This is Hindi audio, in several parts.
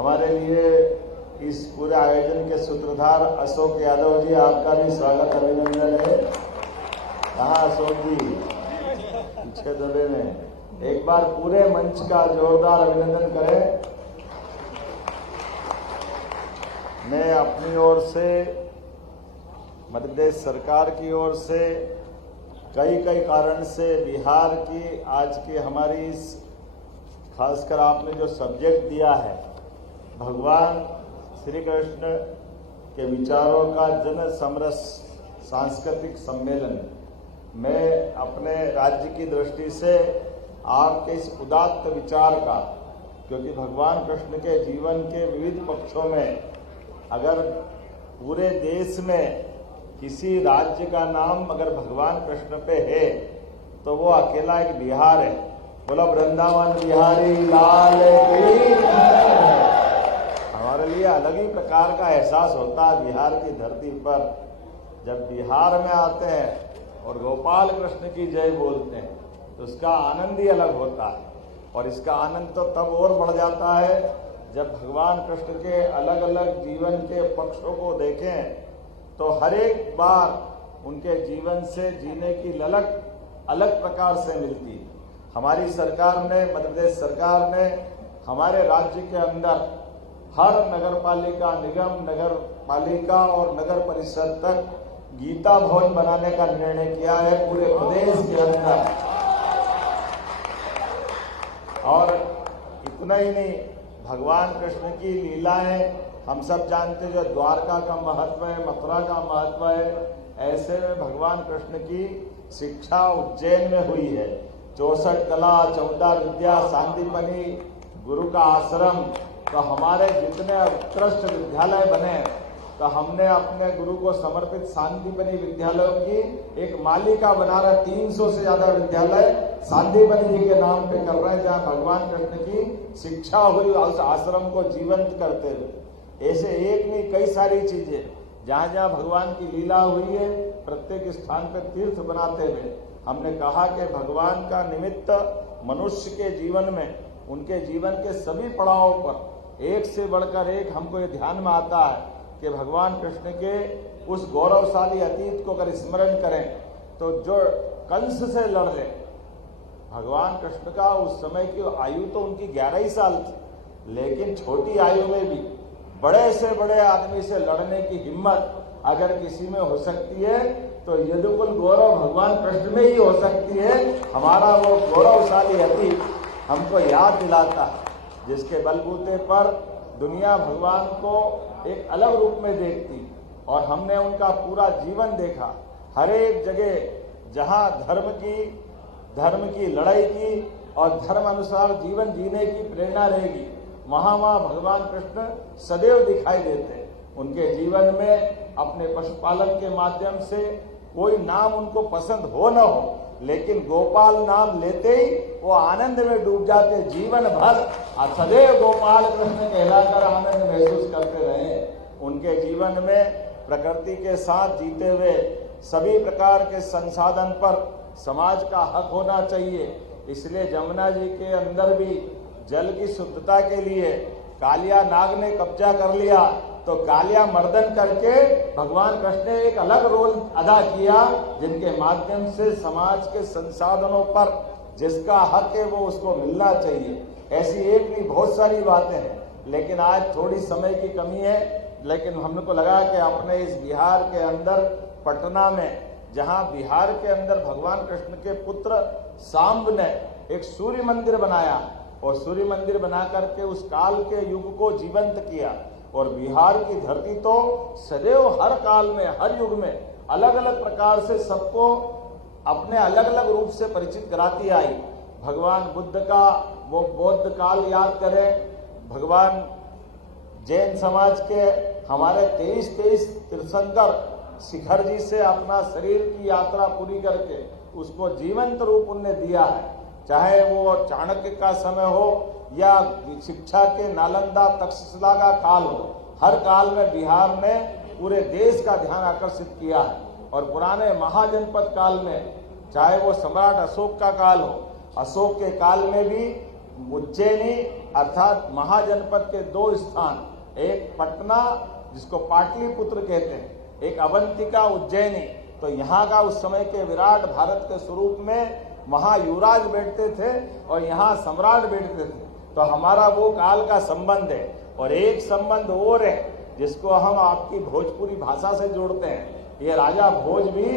हमारे लिए इस पूरे आयोजन के सूत्रधार अशोक यादव जी, आपका भी स्वागत अभिनंदन है। कहाँ अशोक जी? पीछे दबे में। एक बार पूरे मंच का जोरदार अभिनंदन करें। मैं अपनी ओर से, मध्य प्रदेश सरकार की ओर से कई कारण से बिहार की आज की हमारी इस, खासकर आपने जो सब्जेक्ट दिया है, भगवान श्री कृष्ण के विचारों का जन समरस सांस्कृतिक सम्मेलन, मैं अपने राज्य की दृष्टि से आपके इस उदात्त विचार का, क्योंकि भगवान कृष्ण के जीवन के विविध पक्षों में अगर पूरे देश में किसी राज्य का नाम अगर भगवान कृष्ण पे है तो वो अकेला एक बिहार है। बोलो वृंदावन बिहारी लाल की। हमारे लिए अलग ही प्रकार का एहसास होता है बिहार की धरती पर जब बिहार में आते हैं और गोपाल कृष्ण की जय बोलते हैं, तो उसका आनंद ही अलग होता है। और इसका आनंद तो तब और बढ़ जाता है जब भगवान कृष्ण के अलग अलग जीवन के पक्षों को देखें तो हर एक बार उनके जीवन से जीने की ललक अलग प्रकार से मिलती है। हमारी सरकार ने, मध्य प्रदेश सरकार ने हमारे राज्य के अंदर हर नगर पालिका, निगम, नगर पालिका और नगर परिषद तक गीता भवन बनाने का निर्णय किया है पूरे प्रदेश के अंदर। और इतना ही नहीं, भगवान कृष्ण की लीलाएं हम सब जानते, जो द्वारका का महत्व है, मथुरा का महत्व है, ऐसे में भगवान कृष्ण की शिक्षा उज्जैन में हुई है। 64 कला, 14 विद्या, सांदीपनी, गुरु का आश्रम, तो हमारे जितने उत्कृष्ट विद्यालय बने, तो हमने अपने गुरु को समर्पित सांदीपनी विद्यालयों की एक मालिका बना रहे। 300 से ज्यादा विद्यालय सांदीपनी जी के नाम पे कर रहे हैं, जहाँ भगवान कृष्ण की शिक्षा हुई, उस आश्रम को जीवंत करते हुए। ऐसे एक नहीं, कई सारी चीजें जहाँ जहाँ भगवान की लीला हुई है, प्रत्येक स्थान पर तीर्थ बनाते हुए हमने कहा कि भगवान का निमित्त मनुष्य के जीवन में, उनके जीवन के सभी पड़ावों पर एक से बढ़कर एक हमको ये ध्यान में आता है कि भगवान कृष्ण के उस गौरवशाली अतीत को अगर स्मरण करें तो जो कंस से लड़ रहे भगवान कृष्ण का उस समय की आयु तो उनकी 11 ही साल थी, लेकिन छोटी आयु में भी बड़े से बड़े आदमी से लड़ने की हिम्मत अगर किसी में हो सकती है तो यदुकुल गौरव भगवान कृष्ण में ही हो सकती है। हमारा वो गौरवशाली अतीत हमको याद दिलाता है, जिसके बलबूते पर दुनिया भगवान को एक अलग रूप में देखती, और हमने उनका पूरा जीवन देखा। हर एक जगह जहां धर्म की लड़ाई की और धर्म अनुसार जीवन जीने की प्रेरणा रहेगी, वहां भगवान कृष्ण सदैव दिखाई देते। उनके जीवन में अपने पशुपालन के माध्यम से कोई नाम उनको पसंद हो न हो, लेकिन गोपाल नाम लेते ही वो आनंद में डूब जाते, जीवन भर सदैव गोपाल कृष्ण कहलाकर आनंद महसूस करते रहे। उनके जीवन में प्रकृति के साथ जीते हुए सभी प्रकार के संसाधन पर समाज का हक होना चाहिए। इसलिए जमुना जी के अंदर भी जल की शुद्धता के लिए कालिया नाग ने कब्जा कर लिया, तो कालिया मर्दन करके भगवान कृष्ण ने एक अलग रोल अदा किया, जिनके माध्यम से समाज के संसाधनों पर जिसका हक है वो उसको मिलना चाहिए। ऐसी एक नहीं, बहुत सारी बातें हैं, लेकिन आज थोड़ी समय की कमी है। लेकिन हमको लगा कि अपने इस बिहार के अंदर पटना में, जहां बिहार के अंदर भगवान कृष्ण के पुत्र सांब ने एक सूर्य मंदिर बनाया, और सूर्य मंदिर बना करके उस काल के युग को जीवंत किया। और बिहार की धरती तो सदैव हर काल में, हर युग में अलग अलग प्रकार से सबको अपने अलग अलग रूप से परिचित कराती आई। भगवान बुद्ध का वो बौद्ध काल याद करें, भगवान जैन समाज के हमारे 23 तीर्थंकर शिखर जी से अपना शरीर की यात्रा पूरी करके उसको जीवंत रूप उनने दिया है। चाहे वो चाणक्य का समय हो या शिक्षा के नालंदा तक्षशिला का काल हो, हर काल में बिहार ने पूरे देश का ध्यान आकर्षित किया है। और पुराने महाजनपद काल में, चाहे वो सम्राट अशोक का काल हो, अशोक के काल में भी उज्जैनी अर्थात महाजनपद के 2 स्थान, एक पटना जिसको पाटलिपुत्र कहते हैं, एक अवंतिका उज्जैनी। तो यहाँ का उस समय के विराट भारत के स्वरूप में वहाँ युवराज बैठते थे और यहाँ सम्राट बैठते थे। तो हमारा वो काल का संबंध है। और एक संबंध और है जिसको हम आपकी भोजपुरी भाषा से जोड़ते हैं। ये राजा भोज भी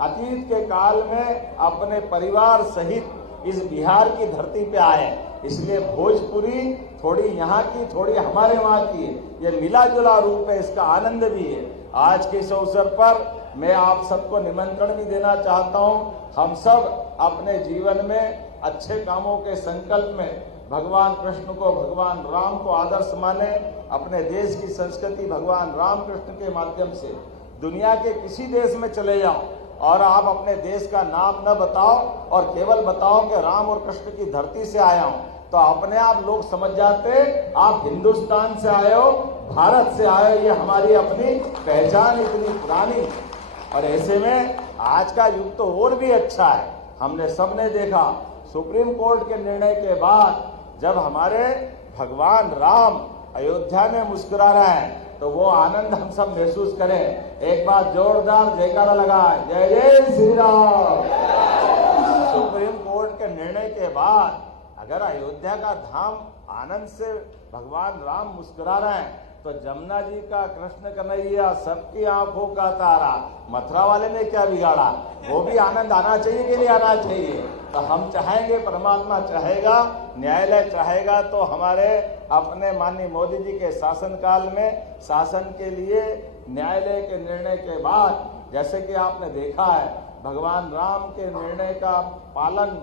अतीत के काल में अपने परिवार सहित इस बिहार की धरती पे आए, इसलिए भोजपुरी थोड़ी यहाँ की थोड़ी हमारे वहाँ की है। ये मिला जुला रूप है, इसका आनंद भी है। आज के इस अवसर पर मैं आप सबको निमंत्रण भी देना चाहता हूँ। हम सब अपने जीवन में अच्छे कामों के संकल्प में भगवान कृष्ण को, भगवान राम को आदर्श माने, अपने देश की संस्कृति भगवान राम कृष्ण के माध्यम से दुनिया के किसी देश में चले जाओ और आप अपने देश का नाम न बताओ और केवल बताओ कि राम और कृष्ण की धरती से आया हूं, तो अपने आप लोग समझ जाते आप हिंदुस्तान से आए हो, भारत से आए हो। ये हमारी अपनी पहचान इतनी पुरानी। और ऐसे में आज का युग तो और भी अच्छा है। हमने सबने देखा सुप्रीम कोर्ट के निर्णय के बाद जब हमारे भगवान राम अयोध्या में मुस्कुरा रहे हैं तो वो आनंद हम सब महसूस करें। एक बार जोरदार जयकारा लगाए, जय जय श्री राम। सुप्रीम कोर्ट के निर्णय के बाद अगर अयोध्या का धाम आनंद से भगवान राम मुस्कुरा रहे हैं तो जमुना जी का कृष्ण कन्हैया सबकी आंखों का तारा, मथुरा वाले ने क्या बिगाड़ा, वो भी आनंद आना चाहिए कि नहीं आना चाहिए। तो हम चाहेंगे, परमात्मा चाहेगा, न्यायालय चाहेगा तो हमारे अपने माननीय मोदी जी के शासनकाल में शासन के लिए न्यायालय के निर्णय के बाद, जैसे कि आपने देखा है भगवान राम के निर्णय का पालन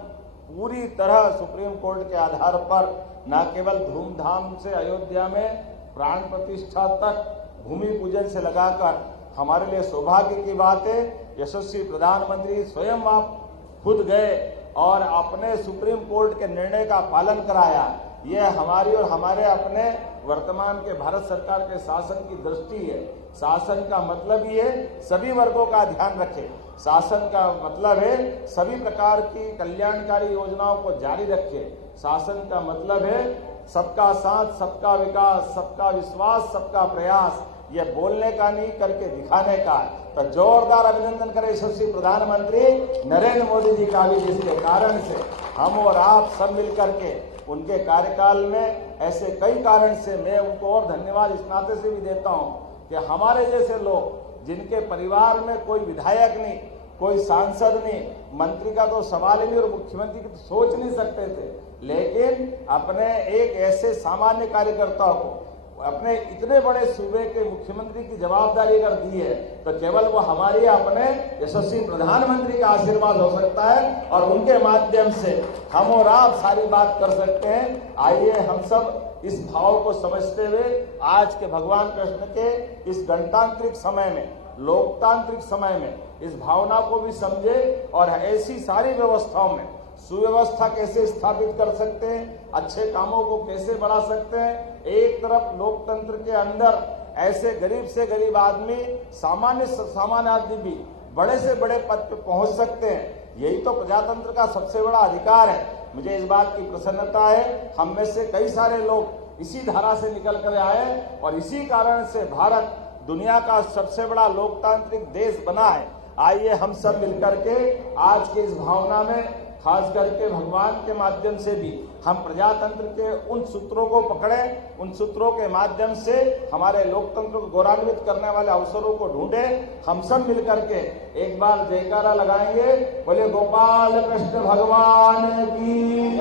पूरी तरह सुप्रीम कोर्ट के आधार पर न केवल धूमधाम से अयोध्या में प्राण प्रतिष्ठा तक भूमि पूजन से लगाकर हमारे लिए सौभाग्य की बात है। यशस्वी प्रधानमंत्री स्वयं आप खुद गए और अपने सुप्रीम कोर्ट के निर्णय का पालन कराया। यह हमारी और हमारे अपने वर्तमान के भारत सरकार के शासन की दृष्टि है। शासन का मतलब ही है सभी वर्गों का ध्यान रखें। शासन का मतलब है सभी प्रकार की कल्याणकारी योजनाओं को जारी रखें। शासन का मतलब है सबका साथ, सबका विकास, सबका विश्वास, सबका प्रयास। ये बोलने का नहीं, करके दिखाने का। तो जोरदार अभिनंदन करें यशस्वी प्रधानमंत्री नरेंद्र मोदी जी का भी, जिसके कारण से हम और आप सब मिलकर के उनके कार्यकाल में ऐसे कई कारण से मैं उनको और धन्यवाद इस नाते से भी देता हूं कि हमारे जैसे लोग जिनके परिवार में कोई विधायक नहीं, कोई सांसद नहीं, मंत्री का तो सवाल ही नहीं और मुख्यमंत्री की तो सोच नहीं सकते थे, लेकिन अपने एक ऐसे सामान्य कार्यकर्ता को अपने इतने बड़े सूबे के मुख्यमंत्री की जवाबदारी अगर दी है तो केवल वो हमारी अपने यशस्वी प्रधानमंत्री का आशीर्वाद हो सकता है और उनके माध्यम से हम और आप सारी बात कर सकते हैं। आइए हम सब इस भाव को समझते हुए आज के भगवान कृष्ण के इस गणतांत्रिक समय में, लोकतांत्रिक समय में इस भावना को भी समझे और ऐसी सारी व्यवस्थाओं में सुव्यवस्था कैसे स्थापित कर सकते हैं, अच्छे कामों को कैसे बढ़ा सकते हैं। एक तरफ लोकतंत्र के अंदर ऐसे गरीब से गरीब आदमी, सामान्य आदमी भी बड़े से बड़े पद पर पहुंच सकते हैं। यही तो प्रजातंत्र का सबसे बड़ा अधिकार है। मुझे इस बात की प्रसन्नता है हम में से कई सारे लोग इसी धारा से निकल कर आए और इसी कारण से भारत दुनिया का सबसे बड़ा लोकतांत्रिक देश बना है। आइए हम सब मिलकर के आज की इस भावना में खास करके भगवान के माध्यम से भी हम प्रजातंत्र के उन सूत्रों को पकड़े, उन सूत्रों के माध्यम से हमारे लोकतंत्र को गौरवान्वित करने वाले अवसरों को ढूंढे। हम सब मिलकर के एक बार जयकारा लगाएंगे, बोले गोपाल कृष्ण भगवान की।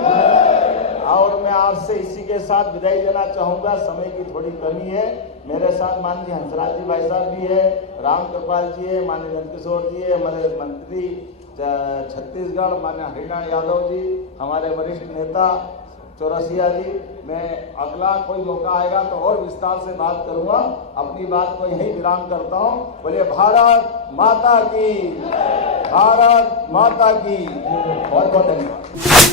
और मैं आपसे इसी के साथ विदाई देना चाहूंगा, समय की थोड़ी कमी है। मेरे साथ माननीय हंसराज जी भाई साहब भी है, राम कृपाल जी है, माननीय नंदकिशोर जी है, हमारे मंत्री छत्तीसगढ़ माननीय हरिनारायण यादव जी, हमारे वरिष्ठ नेता चौरसिया जी। मैं अगला कोई मौका आएगा तो और विस्तार से बात करूंगा। अपनी बात को यहीं विराम करता हूं। बोलिए भारत माता की, भारत माता की। बहुत बहुत धन्यवाद।